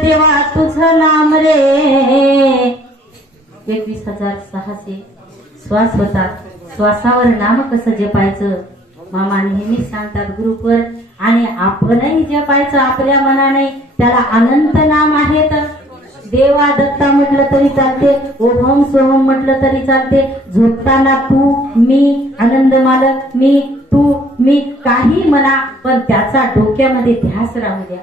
देवा तुझं नाम रे. 21,600 श्वास होतात. श्वासावर नाम कसं जपायचं मामा नेहमी सांगतात ग्रुपवर. आणि आपणही जपायचं आपल्या मनाने. त्याला अनंत नाम आहेत. देवा दत्ता म्हटलं तरी चालते, ओम सोहम म्हटलं तरी चालते. झोपताना तू मी, आनंद मालक मी, तू मी, काही म्हणा, पण त्याचा डोक्यामध्ये ध्यास राहू द्या.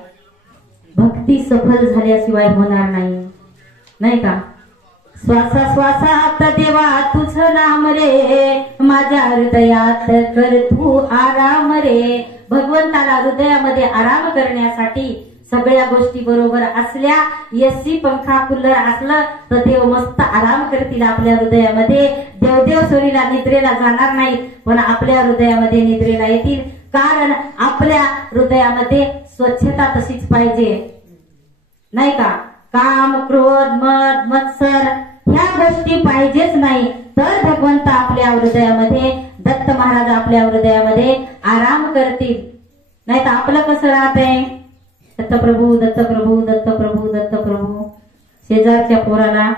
भक्ती सफल झाल्याशिवाय होणार नाही, नाही का. श्वासात देवा तुझं नाम रे, माझ्या हृदयात कर तू आराम रे. भगवंताला हृदयामध्ये आराम करण्यासाठी सगळ्या गोष्टी बरोबर असल्या, एसी पंखा कूलर असलं तर देव मस्त आराम करतील आपल्या हृदयामध्ये. देवदेव सोरीला निद्रेला जाणार नाहीत, पण आपल्या हृदयामध्ये निद्रेला येतील. कारण आपल्या हृदयामध्ये स्वच्छता तशीच पाहिजे, नाही का. काम, क्रोध, मद, मत्सर ह्या गोष्टी पाहिजेच नाही. तर भगवंत आपल्या हृदयामध्ये, दत्त महाराज आपल्या हृदयामध्ये आराम करतील. नाही तर आपलं कसं राहतंय, दत्तप्रभू दत्तप्रभू दत्तप्रभू दत्तप्रभू. शेजारच्या पोराला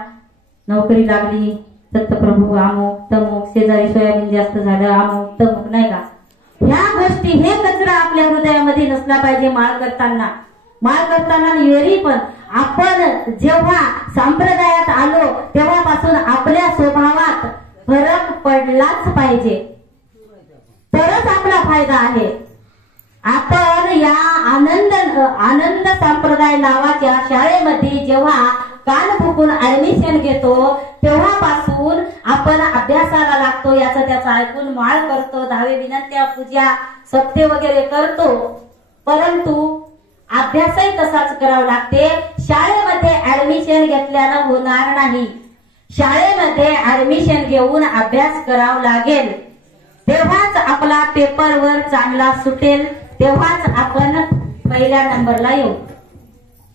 नोकरी लागली, दत्तप्रभू अमुक तमुक. शेजारी सोयाबीन जास्त झालं, अमुक तमुक, नाही का. ह्या गोष्टी, हे कचरा आपल्या हृदयामध्ये नसला पाहिजे. माळ करताना वेळी पण आपण जेव्हा संप्रदायात आलो तेव्हापासून आपल्या स्वभावात फरक पडलाच पाहिजे, तरच आपला फायदा आहे. आपण या आनंद संप्रदाय नावाच्या शाळेमध्ये जेव्हा कान फुकून ऍडमिशन घेतो तेव्हापासून आपण अभ्यासाला लागतो. याचं त्याचं ऐकून माळ करतो, 10 विनंत्या, पूजा, सत्य वगैरे करतो. परंतु अभ्यासही तसाच करावा लागते. शाळेमध्ये ऍडमिशन घेतल्यानं होणार नाही. शाळेमध्ये ऍडमिशन घेऊन अभ्यास करावा लागेल, तेव्हाच आपला पेपरवर चांगला सुटेल, तेव्हाच आपण पहिल्या नंबरला येऊ,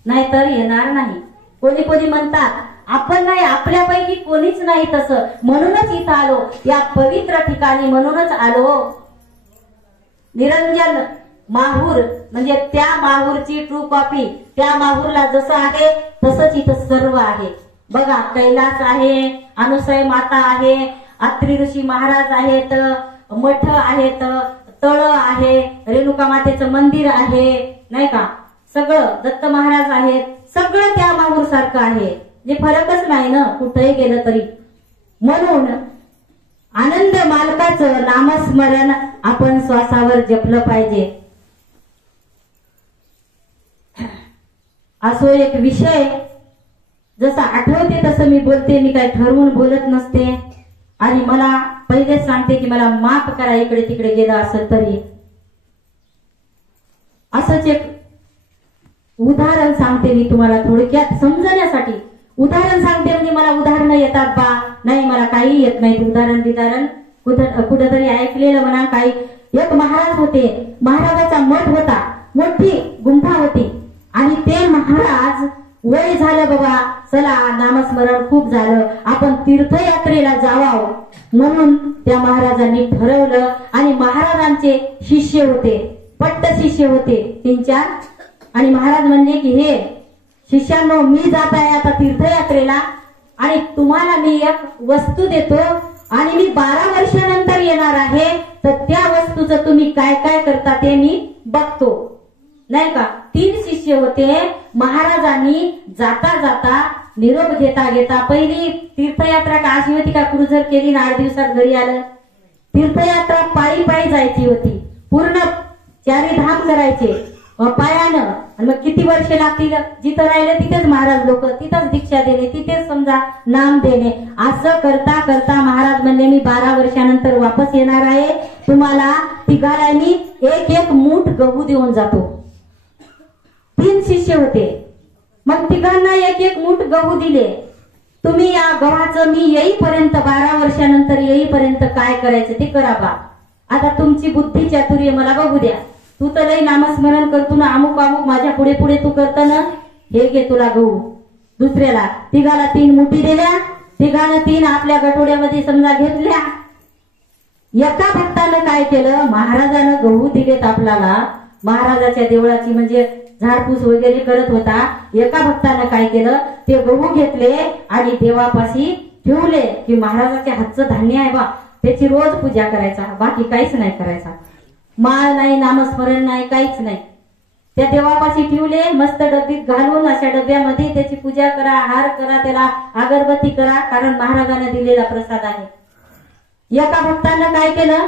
नाहीतर येणार नाही. कोणी कोणी म्हणतात आपण नाही, आपल्यापैकी कोणीच नाही तसं, म्हणूनच इथं आलो, या पवित्र ठिकाणी म्हणूनच आलो. निरंजन माहूर म्हणजे त्या माहूरची ट्रू कॉपी. त्या माहूरला जसं आहे तसंच इथं सर्व आहे. बघा, कैलास आहे, अनुसय माता आहे, अत्री ऋषी महाराज आहेत, मठ आहेत, तळ आहे, रेणुका मातेचं मंदिर आहे, नाही का. सगळं दत्त महाराज आहेत, सगळं त्या माहूर सारखं आहे. जे फरकच नाही ना कुठेही गेलं तरी. म्हणून आनंद मालकाचं नामस्मरण आपण श्वासावर जपलं पाहिजे. असो एक विषय जसा आठवते तसं मी बोलते. मी काय ठरवून बोलत नसते. आणि मला पहिलेच सांगते की मला माफ करा इकडे तिकडे गेलं असेल तरी. असंच एक उदाहरण सांगते मी तुम्हाला थोडक्यात समजण्यासाठी. उदाहरण सांगते म्हणजे मला उदाहरणं येतात बा, नाही मला काही येत नाही. उदाहरण कुठंतरी ऐकलेलं म्हणा. काही एक महाराज होते, महाराजाचा मठ होता, मोठी गुंफा होती. आणि ते महाराज वय झालं बाबा, चला नामस्मरण खूप झालं, आपण तीर्थयात्रेला जावावं म्हणून त्या महाराजांनी ठरवलं. आणि महाराजांचे शिष्य होते, पट्ट शिष्य होते 3-4. आणि महाराज म्हणले की हे शिष्यांनो, मी जात आहे आता तीर्थयात्रेला आणि तुम्हाला मी एक वस्तू देतो आणि मी 12 वर्षानंतर येणार आहे, तर त्या वस्तूचं तुम्ही काय काय करता ते मी बघतो, नाही का. 3 शिष्य होते. महाराजांनी जाता जाता निरोप घेता घेता, पहिली तीर्थयात्रा का अशी होती का क्रुझर केली 8 दिवसात घरी आलं. तीर्थयात्रा पायी पायी जायची होती, पूर्ण 4 धाम करायचे पायानं. आणि मग किती वर्ष लागतील, जिथं राहिले तिथेच महाराज लोक, तिथंच दीक्षा देणे, तिथेच समजा नाम देणे. असं करता करता महाराज म्हणले मी 12 वर्षानंतर वापस येणार आहे, तुम्हाला तिघाला मी 1-1 मूठ गहू देऊन जातो. 3 शिष्य होते. मग तिघांना 1-1 मूठ गहू दिले. तुम्ही या गव्हाचं मी येईपर्यंत 12 वर्षानंतर येईपर्यंत काय करायचं ते करा बा. आता तुमची बुद्धी चातुर्य मला बघू द्या. तू तर लई नामस्मरण करतो ना, अमुक अमुक माझ्या पुढे पुढे तू करत ना, हे घे तुला गहू. दुसऱ्याला तिघाला 3 मुठी दिल्या, तिघानं 3 आपल्या गठोड्यामध्ये समजा घेतल्या. एका भक्तानं काय केलं, महाराजानं गहू दिलेत आपल्याला, महाराजाच्या देवळाची म्हणजे झाडपूस वगैरे करत होता. एका भक्तानं काय केलं, ते गहू घेतले आणि देवापाशी ठेवले की महाराजाच्या हातचं धान्य आहे बा, त्याची रोज पूजा करायचा, बाकी काहीच नाही करायचा. माळ नाही, नामस्मरण नाही, काहीच नाही. त्या देवापाशी ठेवले, मस्त डब्बीत घालून अशा डब्यामध्ये त्याची पूजा करा, हार करा, त्याला अगरबत्ती करा, कारण महाराजांना दिलेला प्रसाद आहे. एका भक्तानं काय केलं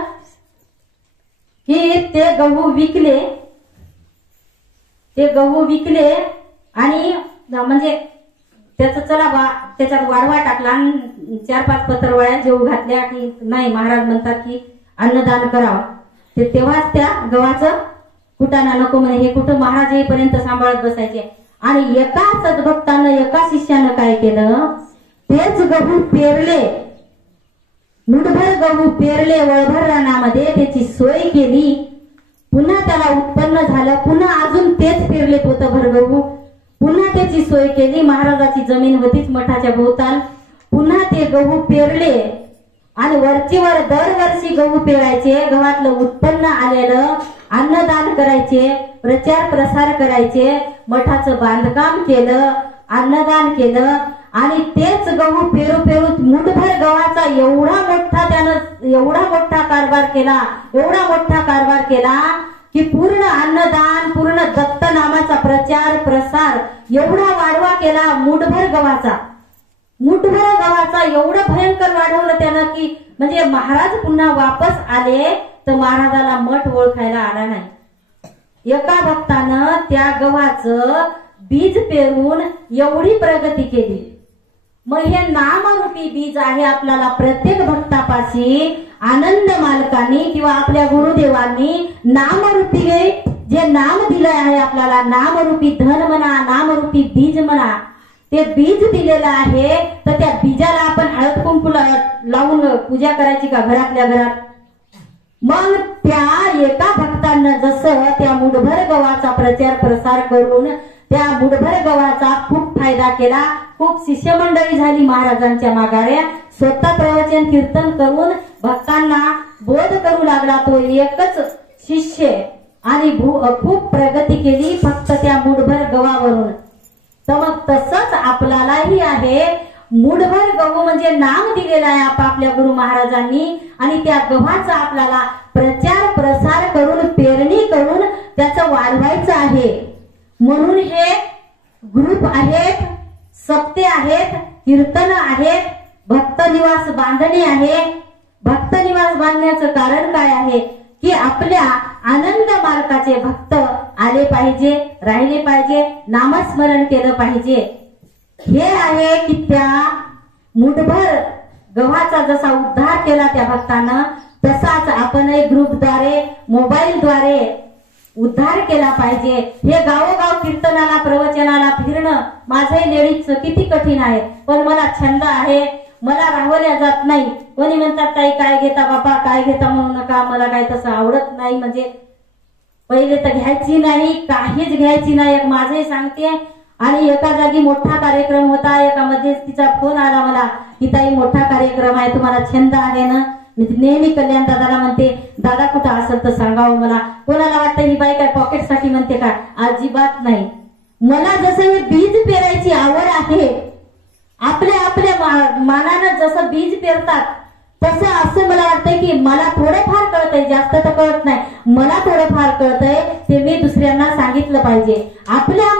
की ते गहू विकले आणि म्हणजे त्याचं चला बा त्याच्यात वाढवा टाकला आणि 4-5 पत्रवळ्या जेव घातल्या की नाही, महाराज म्हणतात की अन्नदान करावं. ते तेव्हाच त्या गव्हाचं कुटाणा नको म्हणे, हे कुठं महाराज येईपर्यंत सांभाळत बसायचे. आणि एका सद्भक्तानं, एका शिष्यानं काय केलं, तेच गहू पेरले, मुठभर गहू पेरले वळभर रानामध्ये, त्याची सोय केली. पुन्हा त्याला उत्पन्न झालं, पुन्हा अजून तेच पेरले पोतभर गहू, पुन्हा त्याची सोय केली. महाराजाची जमीन होतीच मठाच्या भोवताल, पुन्हा ते गहू पेरले आणि वरचीवर दरवर्षी गहू पेरायचे, गव्हातलं उत्पन्न आलेलं अन्नदान करायचे, प्रचार प्रसार करायचे, मठाचं बांधकाम केलं, अन्नदान केलं. आणि तेच गहू पेरू पेरू मुठभर गव्हाचा एवढा मोठा कारभार केला की पूर्ण अन्नदान, पूर्ण दत्त नामाचा प्रचार प्रसार एवढा वाढवा केला. मुठभर गव्हाचा एवढं भयंकर वाढवलं त्यानं की म्हणजे महाराज पुन्हा वापस आले तर महाराजाला मठ ओळखायला आला नाही. एका भक्तानं त्या गव्हाचं बीज पेरून एवढी प्रगती केली. मग हे नामरूपी बीज आहे आपल्याला प्रत्येक भक्तापाशी आनंद मालकांनी किंवा आपल्या गुरुदेवांनी नामरूपी जे नाम दिलं आहे आपल्याला, नामरूपी धन म्हणा, नामरूपी बीज म्हणा, ते बीज दिलेलं आहे. तर त्या बीजाला आपण हळद कुंकू लावून पूजा करायची का घरातल्या घरात? मग त्या एका भक्तांना जसं त्या मुठभर गव्हाचा प्रचार प्रसार करून त्या मुठभर गव्हाचा खूप फायदा केला, खूप शिष्यमंडळी झाली महाराजांच्या माघाऱ्या, स्वतः प्रवचन कीर्तन करून भक्तांना बोध करू लागला तो एकच शिष्य आणि खूप प्रगती केली फक्त त्या मुठभर गव्हावरून. तर मग तसंच आपल्यालाही आहे, मुठभर गहू म्हणजे नाम दिलेला आहे आपल्या गुरु महाराजांनी आणि त्या गव्हाचा आपल्याला प्रचार प्रसार करून पेरणी करून त्याचं वाढवायचं आहे. म्हणून हे ग्रुप आहेत, सप्ते आहेत, कीर्तन आहेत, भक्त निवास बांधणे आहे. भक्त निवास बांधण्याचं कारण काय आहे की आपल्या आनंद मार्गाचे भक्त आले पाहिजे, राहिले पाहिजे, नामस्मरण केलं पाहिजे. हे आहे की त्या मुठभर गव्हाचा जसा उद्धार केला त्या भक्तानं, तसाच आपणही ग्रुपद्वारे, मोबाईलद्वारे उद्धार केला पाहिजे. हे गावोगाव कीर्तनाला, प्रवचनाला फिरणं माझंही लेडीजचं किती कठीण आहे, पण मला छंद आहे, मला राहवल्या जात नाही. कोणी म्हणतात ताई काय घेता बाबा, काय घेता म्हणू नका, मला काय तसं आवडत नाही. म्हणजे पहिले तर घ्यायची नाही, काहीच घ्यायची नाही. एक माझंही सांगते. आणि एका जागी मोठा कार्यक्रम होता, एका मध्येच तिचा फोन आला मला की ताई मोठा कार्यक्रम आहे, तुम्हाला छंद आहे ना? नेहमी कल्याण दादाला म्हणते, दादा कुठं असेल तर सांगावं मला. कोणाला वाटतं ही बाई काय पॉकेटसाठी म्हणते का? अजिबात नाही. मला जसं हे बीज पेरायची आवड आहे, आपल्या आपल्या मानानं जसं बीज पेरतात तसं असं मला वाटतंय की मला थोडंफार कळतंय, जास्त तर कळत नाही, मला थोडंफार कळतंय ते मी दुसऱ्यांना सांगितलं पाहिजे. आपल्या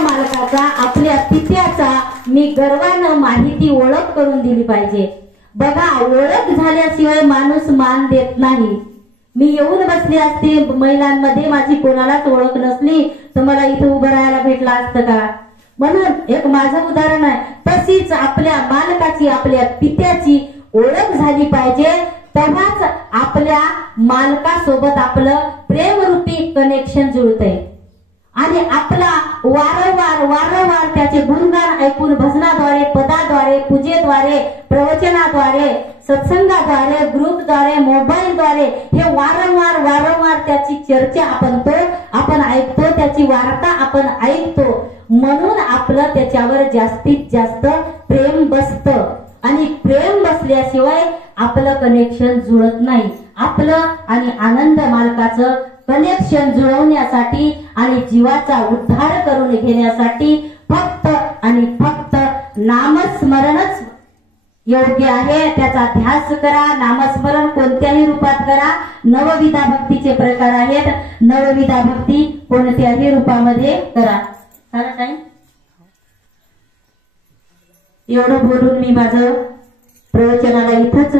मालकाचा, आपल्या पित्याचा मी गर्वानं माहिती, ओळख करून दिली पाहिजे. बघा, ओळख झाल्याशिवाय माणूस मान देत नाही. मी येऊन बसली असते महिलांमध्ये, माझी कोणालाच ओळख नसली तर मला इथं उभं राहायला भेटलं असतं का? म्हणून एक माझं उदाहरण आहे. तशीच आपल्या मालकाची, आपल्या पित्याची ओळख झाली पाहिजे, तेव्हाच आपल्या मालकासोबत आपलं प्रेमरूपी कनेक्शन जुळतंय. आणि आपला वारंवार त्याचे गुणगान ऐकून भजनाद्वारे, पदाद्वारे, पूजेद्वारे, प्रवचनाद्वारे, सत्संगाद्वारे, ग्रुपद्वारे, मोबाईलद्वारे हे वारंवार त्याची चर्चा आपण ऐकतो, त्याची वार्ता आपण ऐकतो. म्हणून आपलं त्याच्यावर जास्तीत जास्त प्रेम बसतं. आणि प्रेम बसल्याशिवाय आपलं कनेक्शन जुळत नाही. आपलं आणि आनंद मालकाचं कनेक्शन जुळवण्यासाठी आणि जीवाचा उद्धार करून घेण्यासाठी फक्त आणि फक्त नामस्मरणच योग्य आहे. त्याचा ध्यास करा. नामस्मरण कोणत्याही रूपात करा. नवविधा भक्तीचे प्रकार आहेत. नवविधा भक्ती कोणत्याही रूपामध्ये करा. झालं टाइम? एवढं बोलून मी माझं प्रवचनाला इथंच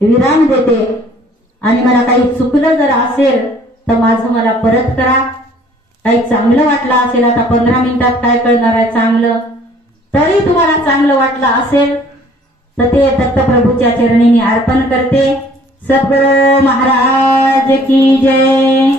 विराम देते. आणि मला काही चुकलं जर असेल तर माझं मला परत करा. काही चांगलं वाटलं असेल, आता 15 मिनिटात काय कळणार आहे चांगलं, तरी तुम्हाला चांगलं वाटलं असेल तर ते दत्तप्रभूच्या चरणी मी अर्पण करते. सद्गुरू महाराज की जय.